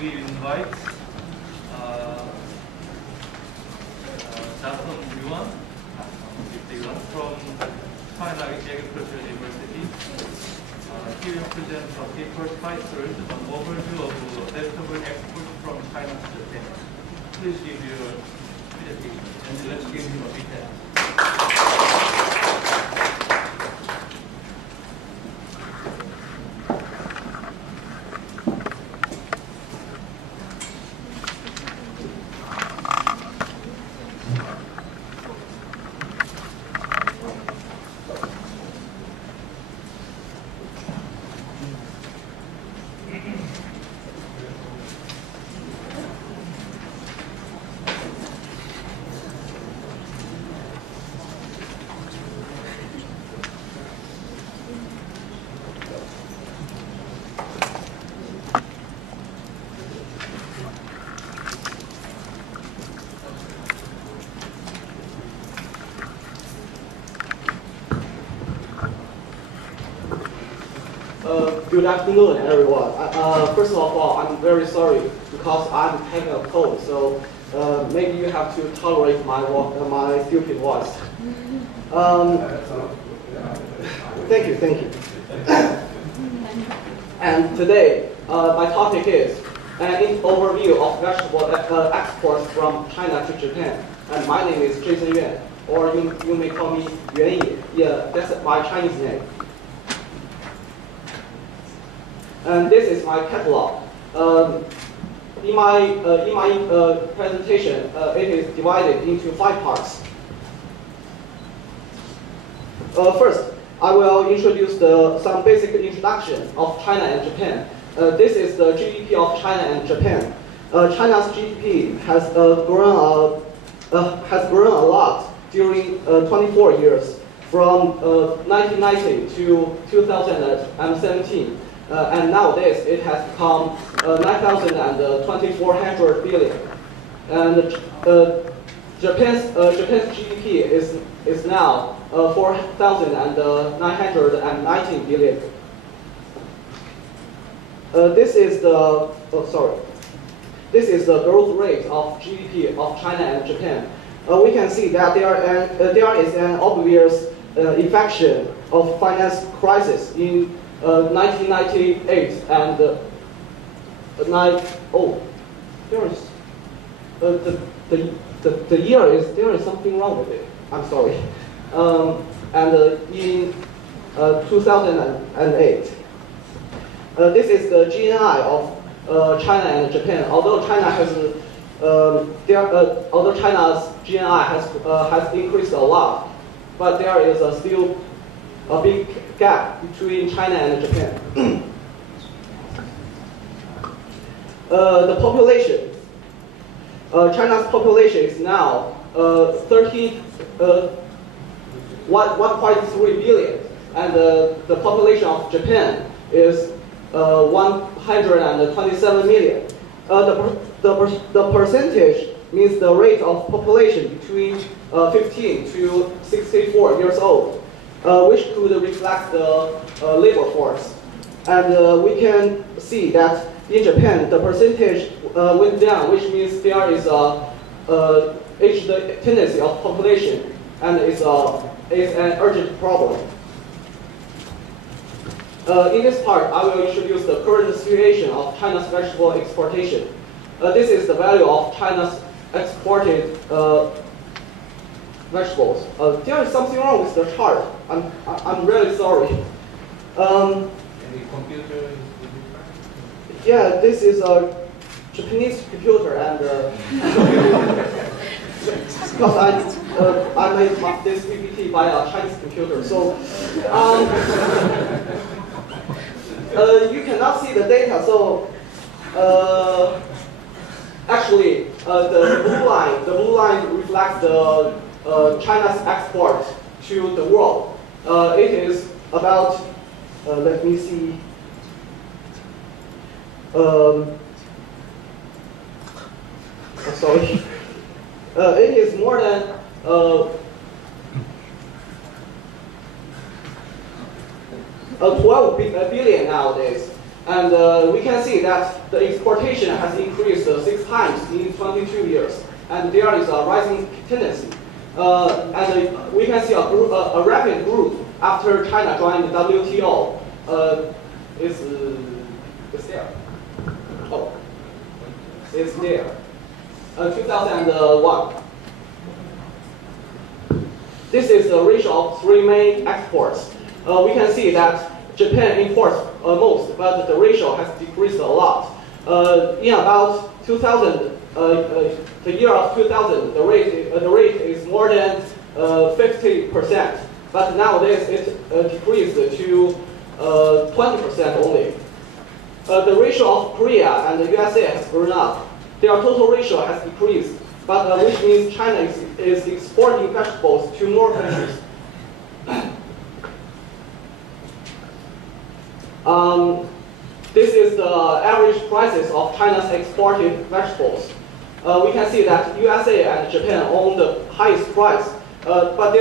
we invite Dr. Yuan, from China Agricultural University. He will present a paper titled An Overview of Vegetable Export from China to Japan. Please give your presentation and let's give him a big hand. Good afternoon, everyone. First of all, I'm very sorry because I'm having a cold, so maybe you have to tolerate my stupid voice. Thank you. And today, my topic is an overview of vegetable exports from China to Japan. And my name is Jason Yuan, or you may call me Yuan. Yeah, that's my Chinese name. And this is my catalog. In my presentation, it is divided into 5 parts. First, I will introduce some basic introduction of China and Japan. This is the GDP of China and Japan. China's GDP has grown a lot during 24 years, from 1990 to 2017. And nowadays it has become 9,400 billion. And Japan's GDP is now 4,919 billion. This is the growth rate of GDP of China and Japan. We can see that there is an obvious effect of finance crisis in 1998 and there is something wrong with it. I'm sorry. And in 2008, this is the GNI of China and Japan. Although China's GNI has increased a lot, but there is still a big gap between China and Japan. The population. China's population is now 1.3 billion, and the population of Japan is 127 million. The percentage means the rate of population between 15 to 64 years old. Which could reflect the labor force. And we can see that in Japan, the percentage went down, which means there is a age tendency of population, and is an urgent problem. In this part, I will introduce the current situation of China's vegetable exportation. This is the value of China's exported vegetables. There is something wrong with the chart. I'm really sorry. And the computer is different? Yeah, this is a Japanese computer, and because I made this PPT by a Chinese computer, so you cannot see the data. So actually, the blue line reflects the China's export to the world. It is about, let me see, sorry. It is more than 12 billion nowadays. And we can see that the exportation has increased 6 times in 22 years, and there is a rising tendency. And we can see a rapid growth after China joined the WTO. Is there? Oh, it's there. 2001. This is the ratio of 3 main exports. We can see that Japan imports most, but the ratio has decreased a lot. In about 2000, the year of 2000, the rate is more than 50%, but nowadays it decreased to 20% only. The ratio of Korea and the USA has grown up. Their total ratio has decreased, but which means China is exporting vegetables to more countries. This is the average prices of China's exported vegetables. We can see that USA and Japan own the highest price, but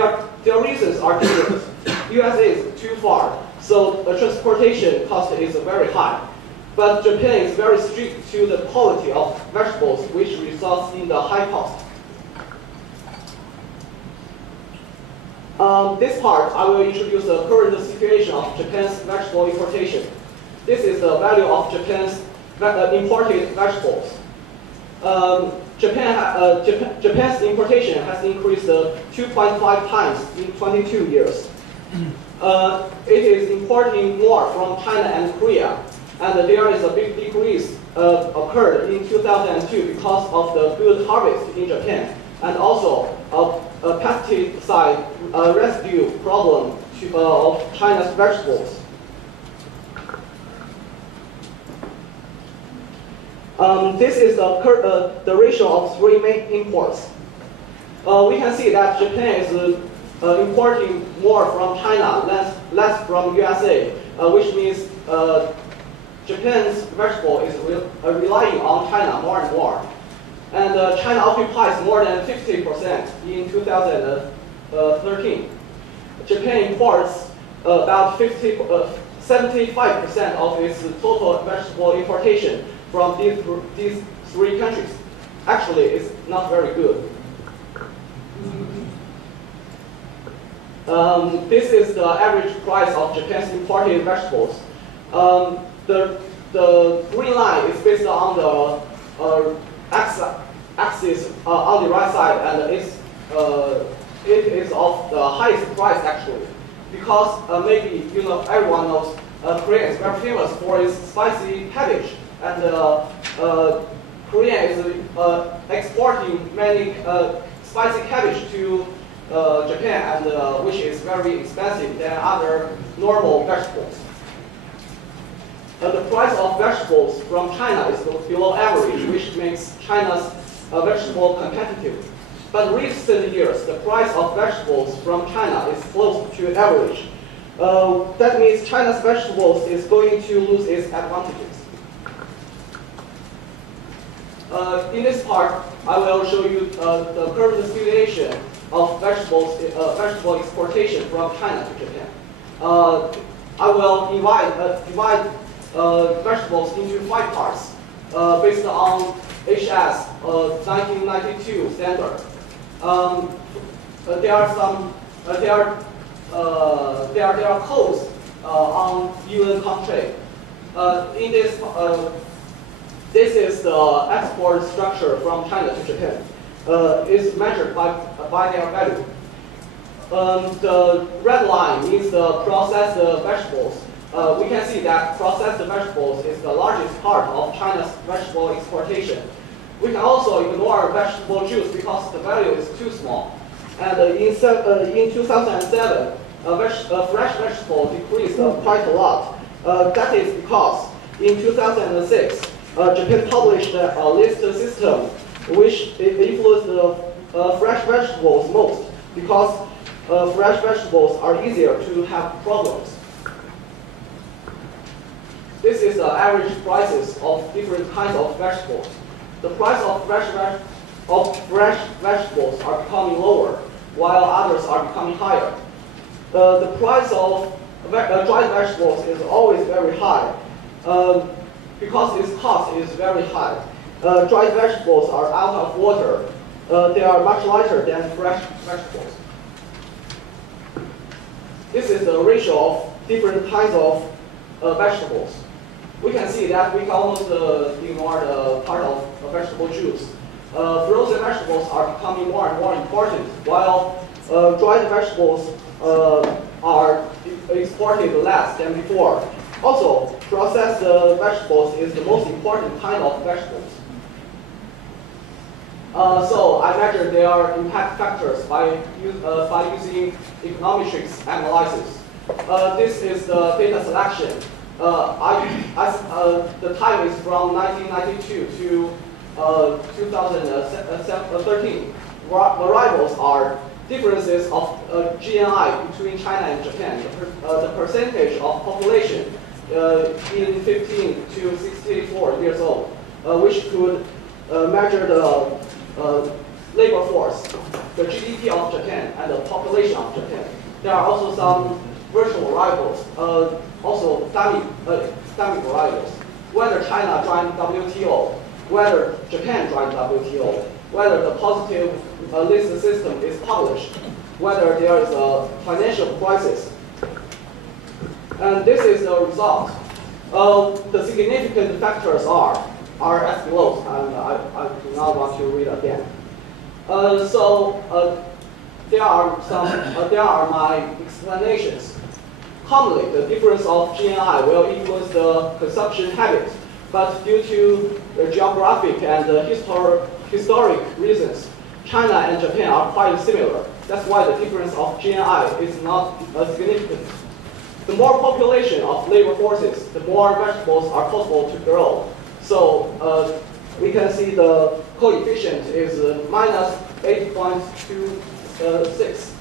their reasons are different. USA is too far, so the transportation cost is very high. But Japan is very strict to the quality of vegetables, which results in the high cost. This part, I will introduce the current situation of Japan's vegetable importation. This is the value of Japan's imported vegetables. Japan's importation has increased 2.5 times in 22 years. It is importing more from China and Korea, and there is a big decrease occurred in 2002 because of the good harvest in Japan, and also a pesticide residue problem of China's vegetables. This is the ratio of 3 main imports. We can see that Japan is importing more from China, less from USA, which means Japan's vegetable is relying on China more and more. And China occupies more than 50% in 2013. Japan imports about 75% of its total vegetable importation from these 3 countries. Actually, it's not very good. This is the average price of Japan's imported vegetables. The green line is based on the axis on the right side, and it is of the highest price actually, because maybe everyone knows Korea is very famous for its spicy cabbage, and Korea is exporting many spicy cabbage to Japan, and which is very expensive than other normal vegetables. The price of vegetables from China is below average, which makes China's vegetable competitive. But in recent years, the price of vegetables from China is close to average. That means China's vegetables is going to lose its advantages. In this part, I will show you the current situation of vegetable exportation from China to Japan. I will divide vegetables into 5 parts based on HS 1992 standard. There are codes on Yuan.Kame. In this is the export structure from China to Japan. It's measured by their value. The red line means the processed vegetables. We can see that processed vegetables is the largest part of China's vegetable exportation. We can also ignore vegetable juice because the value is too small. And in 2007, fresh vegetable decreased quite a lot. That is because in 2006, Japan published a list system which influenced fresh vegetables most, because fresh vegetables are easier to have problems. This is the average prices of different kinds of vegetables. The price of fresh vegetables are becoming lower, while others are becoming higher. The price of dried vegetables is always very high. because its cost is very high. Dried vegetables are out of water. They are much lighter than fresh vegetables. This is the ratio of different kinds of vegetables. We can see that we can almost ignore the part of vegetable juice. Frozen vegetables are becoming more and more important, while dried vegetables are exported less than before. Also, processed vegetables is the most important kind of vegetables. So I measured their impact factors by using econometrics analysis. This is the data selection. The time is from 1992 to 2013. Variables are differences of GNI between China and Japan, the percentage of population in 15 to 64 years old, which could measure the labor force, the GDP of Japan, and the population of Japan. There are also some virtual variables, also dummy variables. Whether China joined WTO, whether Japan joined WTO, whether the positive list system is published, whether there is a financial crisis. And this is the result. The significant factors are as below, and I do not want to read again. There are my explanations. Commonly, the difference of GNI will influence the consumption habits, but due to the geographic and historic reasons, China and Japan are quite similar. That's why the difference of GNI is not significant. The more population of labor forces, the more vegetables are possible to grow. So we can see the coefficient is minus 8.26.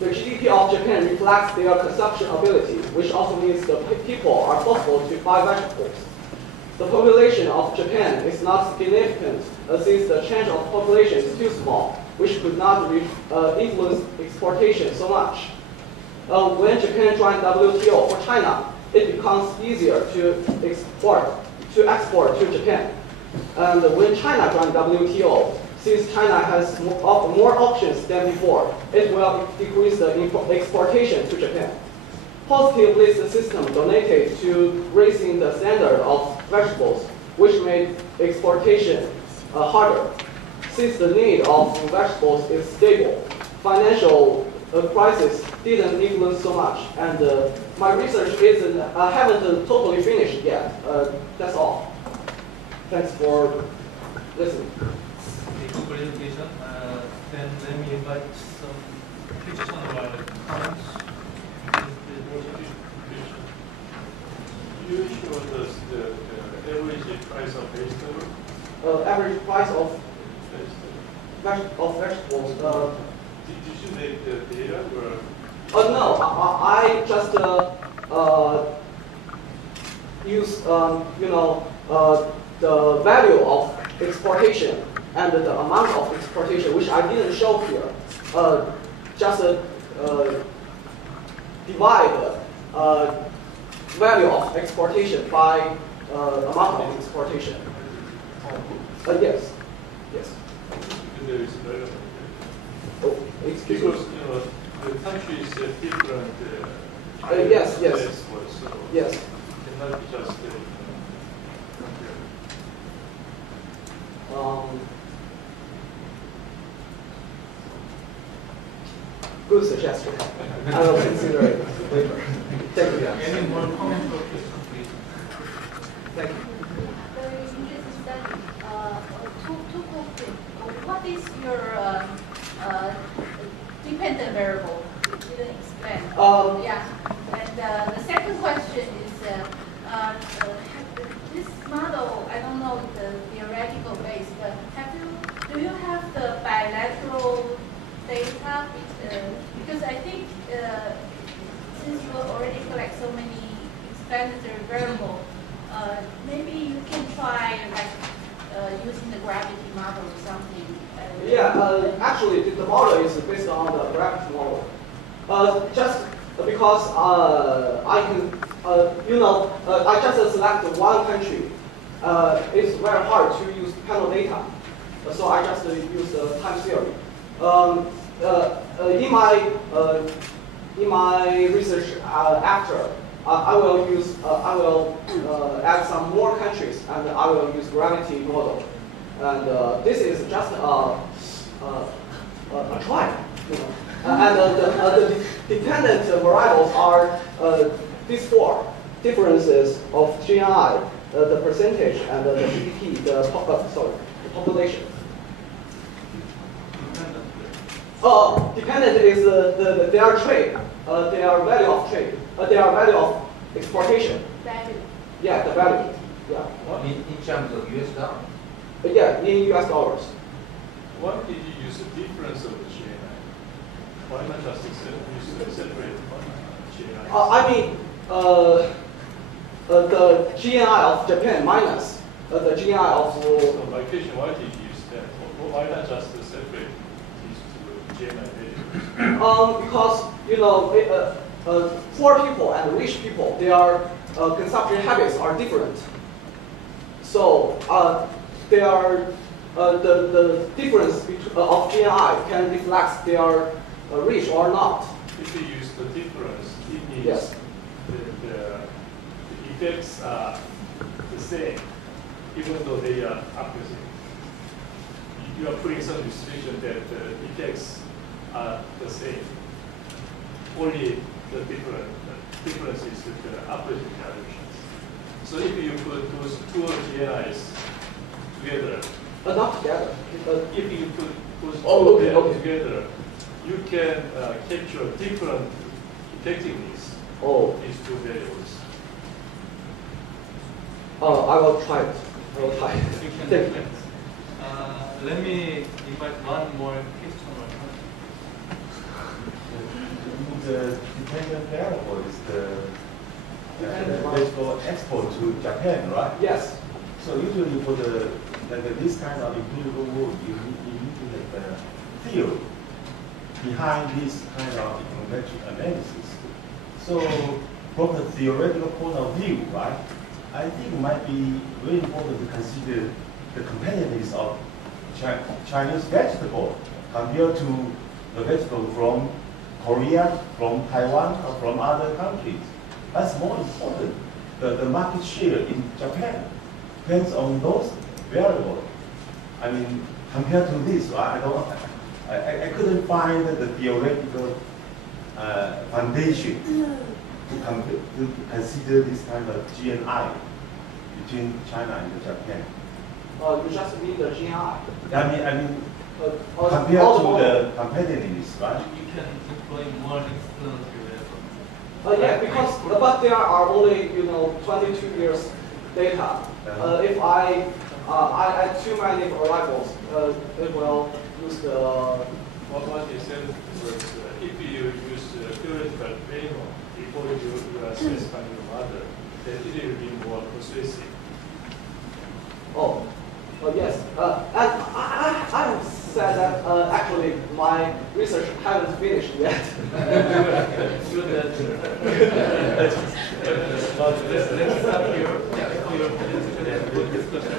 The GDP of Japan reflects their consumption ability, which also means the people are possible to buy vegetables. The population of Japan is not significant since the change of population is too small, which could not influence exportation so much. When Japan joined WTO for China, it becomes easier to export to Japan. And when China joined WTO, since China has more options than before, it will decrease the exportation to Japan. Positive list system donated to raising the standard of vegetables, which made exportation harder. Since the need of vegetables is stable, financial crisis didn't influence so much. And my research I haven't totally finished yet. That's all. Thanks for listening. Good presentation. Then let me invite some questions or comments. You showed us the average price of vegetables. Average price of vegetables. Did you make the data or? No, I just use the value of exportation and the amount of exportation, which I didn't show here. Just divide value of exportation by amount of exportation. Yes. There is relevant. Oh, excuse me. Because the country is different. Yes. Exports, so Yes. cannot be just compare. Good suggestion. I will consider it later. Thank you. Any more comments or questions, please? Thank you. Very interesting study. Two questions. What is your dependent variable? You didn't explain. Yeah. And the second question is, this model, I don't know the theoretical base, but do you have the bilateral data? Because I think since you already collect so many explanatory variables, maybe you can try using the gravity model or something. Actually, the model is based on the gravity model. Just because I just select one country. It's very hard to use panel data, so I just use the time series. In my research after, I will add some more countries, and I will use gravity model. And this is just a try. And the dependent variables are these four differences of GNI, the percentage, and the GDP, the population. Dependent is their trade, their value of trade, their value of exportation. Value. Yeah, the value. Yeah. In terms of US dollar? Yeah, in US dollars. Why did you use the difference of the GNI? Why not just use separate GNI? I mean, the GNI of Japan minus the GNI of. So my question, why did you use that? Why not just separate these two GNI values? Because poor people and rich people, their consumption habits are different. So the difference of GNI can reflect their rich or not. If you use the difference, it means Yes. the effects are the same, even though they are opposite. You are putting some restriction that the effects are the same. Only the difference is the opposite directions. So if you put those two GNIs together, Not together. if you put those Oh, two okay. together, you can capture different effectiveness Oh, of these two variables. I will try it. I will try it. You can Thank do you. it. Let me invite one more question. The dependent variable is the Dependent vegetable export to Japan, right? Yes. So usually for this kind of empirical work, you need to have a theory behind this kind of econometric analysis. So from the theoretical point of view, right, I think it might be very important to consider the competitiveness of Chinese vegetable compared to the vegetable from Korea, from Taiwan, or from other countries. That's more important. The market share in Japan depends on those variables. I mean, compared to this, I couldn't find the theoretical foundation to consider this kind of GNI between China and Japan. You just mean the GNI. I mean, Also- compared also- to the competitiveness, right? You can employ more explanatory variables. Yeah, but there are only 22 years data. If I add too many variables, it will use the. What they said was if you use theoretical framework before you are specifying your model, then it will be more persuasive. Oh, yes. And I have said that actually my research haven't finished yet. Good answer. Let's stop here for your presentation and good discussion.